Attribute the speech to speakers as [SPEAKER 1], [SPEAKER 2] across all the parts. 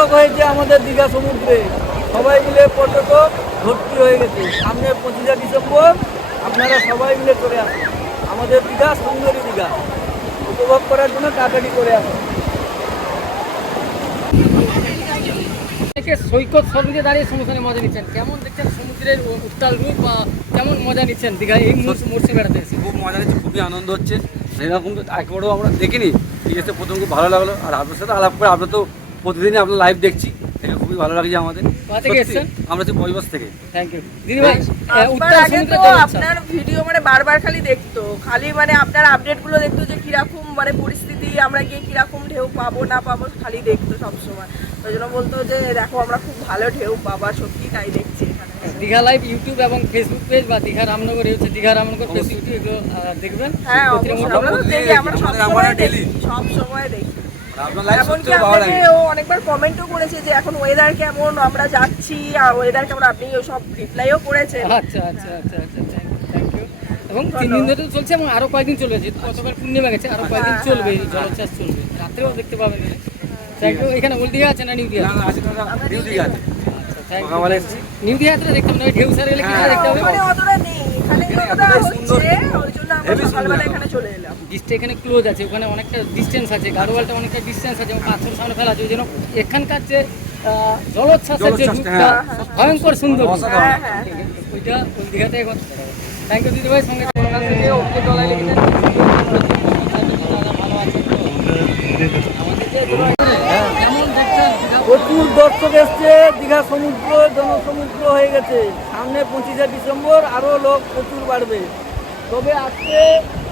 [SPEAKER 1] পর্যটক হয়েছে আমাদের দীঘা সমুদ্রে। সবাই মিলে পর্যটক ভর্তি হয়ে গেছে। সামনে পঁচিশে ডিসেম্বর আপনারা সবাই মিলে চলে আসুন। আমাদের দীঘা সুন্দরী দীঘা। উপভোগ করার জন্য তাড়াতাড়ি করে আসুন।
[SPEAKER 2] সৈকত সর্বিতে দাঁড়িয়ে সমুদ্রে মজা নিচ্ছেন। কেমন দেখছেন সমুদ্রের উত্তাল রূপ বা কেমন মজা নিচ্ছেন দীঘা এই মরশু- মরশুমে বেড়াতে এসে?
[SPEAKER 3] খুব মজা হচ্ছে খুবই আনন্দ হচ্ছে। এরকম তো একবারও আমরা দেখিনি। ঠিক আছে প্রথম খুব ভালো লাগল। আর আপনার সাথে আলাপ করে আমরা তো প্রতিদিনই আপনার লাইভ দেখছি। এটা খুবই ভালো লাগছে আমাদের? আমরা হচ্ছে পরিবেশ থেকে।
[SPEAKER 2] থ্যাংক ইউ দিদি ভাই
[SPEAKER 4] তো
[SPEAKER 2] জলোচ্ছ্বাস।
[SPEAKER 4] আপনার ভিডিও মানে বারবার খালি দেখতো। খালি মানে আপনার আপডেটগুলো দেখতো যে কীরকম মানে পরিস্থিতি আমরা গিয়ে কীরকম ঢেউ পাবো না পাবো খালি দেখতো সবসময়। ওই জন্য বলতো যে দেখো আমরা খুব ভালো ঢেউ পাবা সত্যি তাই দেখছি
[SPEAKER 2] দীঘা লাইভ ইউটিউব এবং ফেসবুক পেজ বা দীঘা রামনগর হচ্ছে দীঘা রামনগর ইউটিউব এগুলো দেখবেন?
[SPEAKER 4] হ্যাঁ আমরা তো দেখি আমরা সব সময় দেখি সব সময় এমনকি আপনাকে ও অনেকবার কমেন্টও করেছে যে এখন ওয়েদার কেমন আমরা যাচ্ছি আর ওয়েদার কেমন আপনি সব রিপ্লাইও করেছেন।
[SPEAKER 2] আচ্ছা আচ্ছা আচ্ছা আচ্ছা থ্যাংক ইউ এবং তিন দিন ধরে চলছে এবং আরও কয়েকদিন চলবে যেহেতু গতকাল পূর্ণিমা গেছে আরও কয়েকদিন
[SPEAKER 4] হ্যাঁ,
[SPEAKER 2] চলবে এই জলোচ্ছ্বাস চলবে। রাত্রেও দেখতে পাবেন। এখানে ওল্ড দীঘা আছে না নিউ দীঘা?
[SPEAKER 3] না না আছে দাদা ডিউটি আছে। এসেছি
[SPEAKER 2] নিউ দীঘাতে দেখতে হবে ওই ঢেউ সারে এলে কি
[SPEAKER 3] হ্যাঁ,
[SPEAKER 2] দেখতে হবে?
[SPEAKER 4] অতটা নেই। এখানে
[SPEAKER 3] সুন্দর। এখানে
[SPEAKER 4] চলে এলাম।
[SPEAKER 2] ডিস্টে এখানে ক্লোজ আছে ওখানে অনেকটা ডিস্টেন্স আছে গাড়োয়ালটা অনেকটা ডিস্টেন্স আছে এবং পাথর সামনে ফেলা আছে ওই জন্য এখানকার যে আহ, জলোচ্ছ্বাসের যে রূপটা
[SPEAKER 3] হ্যাঁ,
[SPEAKER 2] ভয়ঙ্কর সুন্দর।
[SPEAKER 4] হ্যাঁ হ্যাঁ।
[SPEAKER 2] ওইটা ওই দীঘাতে এখন থ্যাংক ইউ দিদিভাই সঙ্গে ওকে লিখেছেন
[SPEAKER 1] প্রচুর দর্শক এসছে দীঘা সমুদ্র জনসমুদ্র হয়ে গেছে। সামনে পঁচিশে ডিসেম্বর আরও লোক প্রচুর বাড়বে। তবে আজকে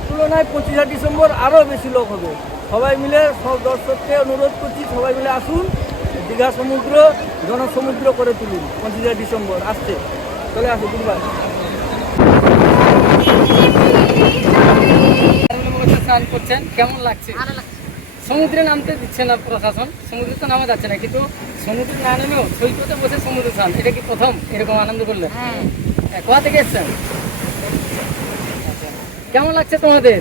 [SPEAKER 1] তুলনায় পঁচিশে ডিসেম্বর আরও বেশি লোক হবে। সবাই মিলে সব দর্শককে অনুরোধ করছি সবাই মিলে আসুন দীঘা সমুদ্র জনসমুদ্র করে তুলুন পঁচিশে ডিসেম্বর আসছে। চলে আসুন
[SPEAKER 2] মধ্যে স্নান করছেন কেমন লাগছে? সমুদ্রে নামতে দিচ্ছে না প্রশাসন সমুদ্রে তো নামা যাচ্ছে না কিন্তু সমুদ্রে না নেমেও সৈকতে বসে সমুদ্র স্নান এটা কি প্রথম? এরকম আনন্দ করলে? হ্যাঁ কোথা থেকে এসছেন। কেমন লাগছে তোমাদের?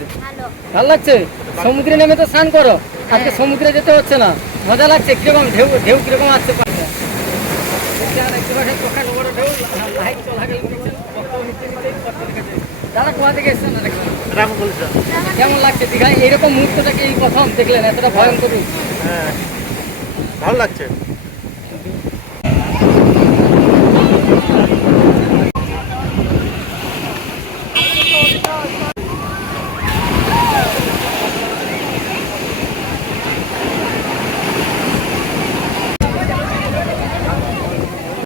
[SPEAKER 2] ভালো। লাগছে? সমুদ্রে নেমে তো স্নান করো। আজকে সমুদ্রে যেতে হচ্ছে না। মজা লাগছে? কীরকম ঢেউ ঢেউ কীরকম আসছে পাশে? লেগেছে। দাদা কোথা থেকে এসছেন? কেমন লাগছে? দীঘায় এইরকম মুহূর্তটাকে এই প্রথম দেখলেন? এতটা ভয়ঙ্কর
[SPEAKER 5] হ্যাঁ। ভালো লাগছে।